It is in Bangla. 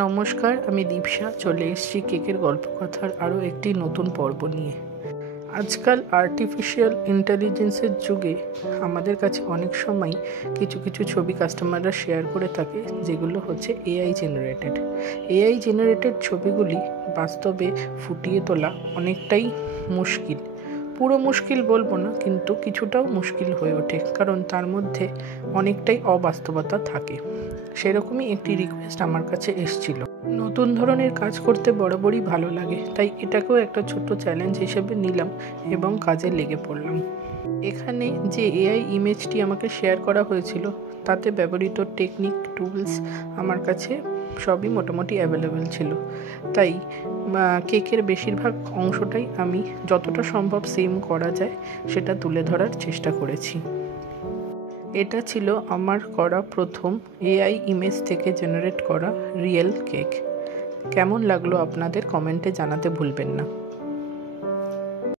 নমস্কার, আমি দীপশা চলে এসেছি কেকের গল্পকথার আরও একটি নতুন পর্ব নিয়ে। আজকাল আর্টিফিশিয়াল ইন্টেলিজেন্সের যুগে আমাদের কাছে অনেক সময় কিছু কিছু ছবি কাস্টমাররা শেয়ার করে থাকে, যেগুলো হচ্ছে এআই জেনারেটেড ছবিগুলি বাস্তবে ফুটিয়ে তোলা অনেকটাই মুশকিল। পুরো মুশকিল বলবো না, কিন্তু কিছুটাও মুশকিল হয়ে ওঠে, কারণ তার মধ্যে অনেকটাই অবাস্তবতা থাকে। সেরকমই একটি রিকোয়েস্ট আমার কাছে এসেছিল। নতুন ধরনের কাজ করতে বরাবরই ভালো লাগে, তাই এটাকেও একটা ছোট্ট চ্যালেঞ্জ হিসেবে নিলাম এবং কাজে লেগে পড়লাম। এখানে যে এআই ইমেজটি আমাকে শেয়ার করা হয়েছিল, তাতে ব্যবহৃত টেকনিক টুলস আমার কাছে সবই মোটামুটি অ্যাভেলেবেল ছিল। তাই কেকের বেশিরভাগ অংশটাই আমি যতটা সম্ভব সেম করা যায় সেটা তুলে ধরার চেষ্টা করেছি। এটা ছিল আমার করা প্রথম এআই ইমেজ থেকে জেনারেট করা রিয়েল কেক। কেমন লাগলো আপনাদের কমেন্টে জানাতে ভুলবেন না।